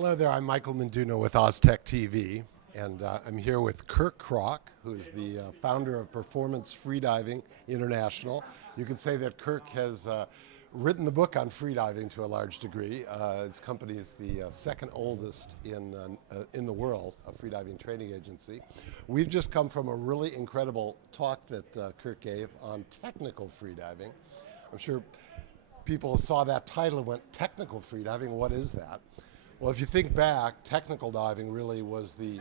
Hello there, I'm Michael Menduno with OzTek TV, and I'm here with Kirk, who's the founder of Performance Freediving International. You could say that Kirk has written the book on freediving to a large degree. His company is the second oldest in the world, a freediving training agency. We've just come from a really incredible talk that Kirk gave on technical freediving. I'm sure people saw that title and went, technical freediving, what is that? Well, if you think back, technical diving really was the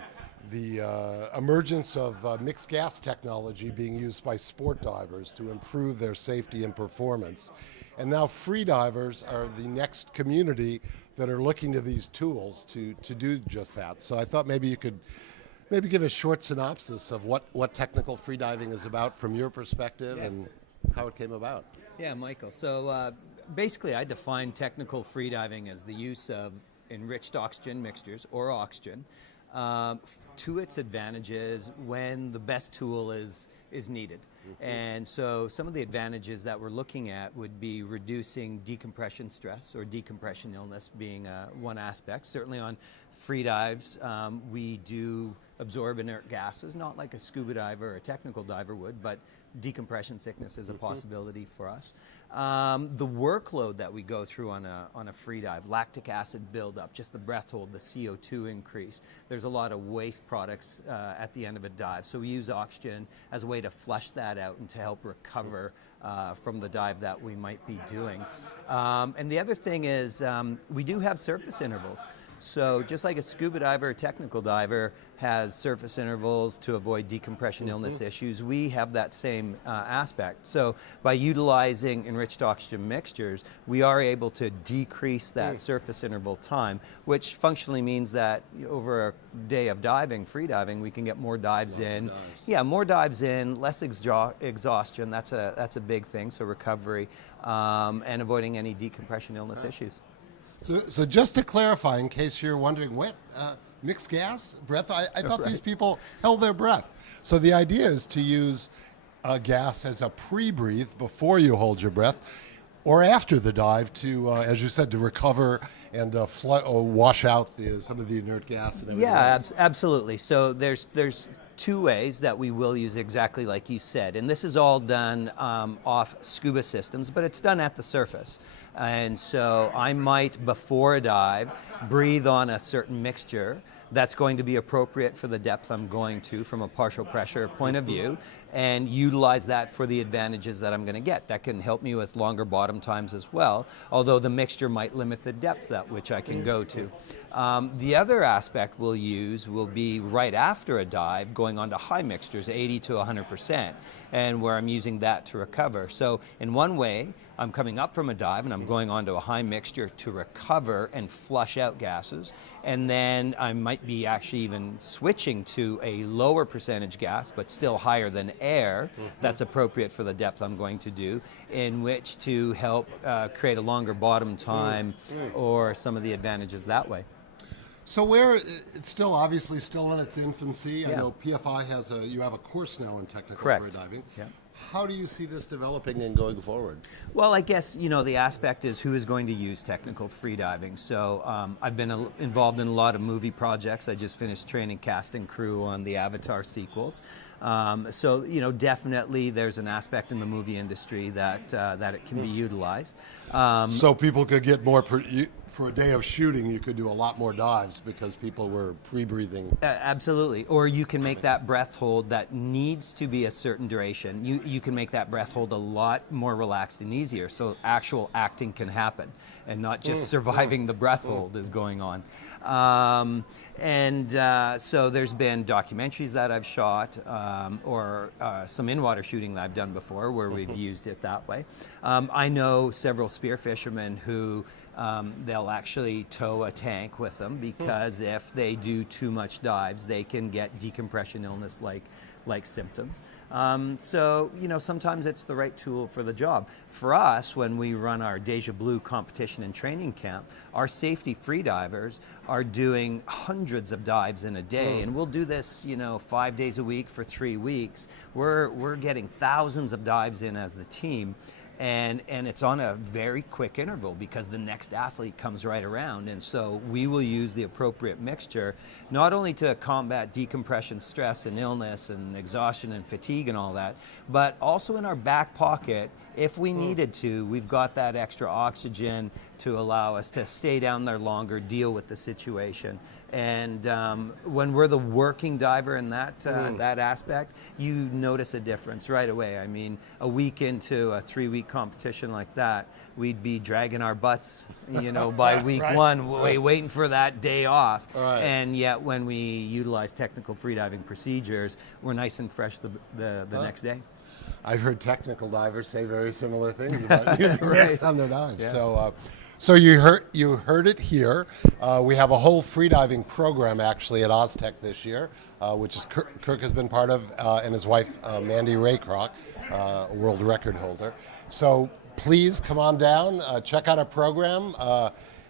emergence of mixed gas technology being used by sport divers to improve their safety and performance. And now freedivers are the next community that are looking to these tools to do just that. So I thought maybe you could give a short synopsis of what technical freediving is about from your perspective and how it came about. Yeah, Michael. So basically I define technical freediving as the use of enriched oxygen mixtures, or oxygen, to its advantages when the best tool is needed. And so some of the advantages that we're looking at would be reducing decompression stress, or decompression illness being one aspect. Certainly on free dives, we do absorb inert gases, not like a scuba diver or a technical diver would, but decompression sickness is a possibility for us. The workload that we go through on a free dive, lactic acid buildup, just the breath hold, the CO2 increase. There's a lot of waste products at the end of a dive. So we use oxygen as a way to flush that out and to help recover from the dive that we might be doing. And the other thing is we do have surface intervals. So just like a scuba diver or technical diver has surface intervals to avoid decompression illness issues, we have that same aspect. So by utilizing enriched oxygen mixtures, we are able to decrease that surface interval time, which functionally means that over a day of diving, free diving, we can get more dives in. Yeah, more dives in, less exhaustion. That's a big thing. So recovery and avoiding any decompression illness issues. So just to clarify, in case you're wondering, what, mixed gas, breath? I thought these people held their breath. So the idea is to use gas as a pre-breathe before you hold your breath, or after the dive to, as you said, to recover and wash out some of the inert gas and everything else. Absolutely. So there's two ways that we will use exactly like you said, and this is all done off scuba systems, but it's done at the surface. And so I might, before a dive, breathe on a certain mixture that's going to be appropriate for the depth I'm going to from a partial pressure point of view, and utilize that for the advantages that I'm going to get. That can help me with longer bottom times as well, although the mixture might limit the depth at which I can go to. The other aspect we'll use will be right after a dive, going on to high mixtures, 80 to 100%, and where I'm using that to recover. So in one way, I'm coming up from a dive and I'm going on to a high mixture to recover and flush out gases. And then I might be actually even switching to a lower percentage gas, but still higher than air, that's appropriate for the depth I'm going to do, in which to help create a longer bottom time or some of the advantages that way. So it's still obviously still in its infancy. I know PFI you have a course now in technical freediving. Yeah. How do you see this developing and going forward? Well, I guess, the aspect is who is going to use technical freediving. So I've been involved in a lot of movie projects. I just finished training cast and crew on the Avatar sequels. So, definitely there's an aspect in the movie industry that it can be utilized. So people could get more, for a day of shooting, you could do a lot more dives because people were pre-breathing. Absolutely. Or you can make that breath hold that needs to be a certain duration. You can make that breath hold a lot more relaxed and easier, so actual acting can happen and not just surviving the breath hold is going on. So there's been documentaries that I've shot or some in-water shooting that I've done before where we've used it that way. I know several spear fishermen who they'll actually tow a tank with them because if they do too much dives, they can get decompression illness like symptoms. So, sometimes it's the right tool for the job. For us, when we run our Deja Blue competition and training camp, our safety freedivers are doing hundreds of dives in a day, and we'll do this, 5 days a week for 3 weeks. We're getting thousands of dives in as the team. and it's on a very quick interval because the next athlete comes right around. And so we will use the appropriate mixture, not only to combat decompression stress and illness and exhaustion and fatigue and all that, but also in our back pocket, if we needed to, we've got that extra oxygen to allow us to stay down there longer, deal with the situation. And when we're the working diver in that that aspect, you notice a difference right away. I mean, a week into a 3-week competition like that, we'd be dragging our butts, you know, by week one, waiting for that day off. And yet, when we utilize technical freediving procedures, we're nice and fresh the next day. I've heard technical divers say very similar things about using rest on their dives. So you heard it here. We have a whole freediving program actually at OzTek this year, which is Kirk has been part of, and his wife Mandy Krack, a world record holder. So please come on down, check out our program.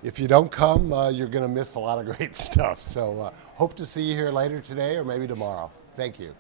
If you don't come, you're going to miss a lot of great stuff. So hope to see you here later today or maybe tomorrow. Thank you.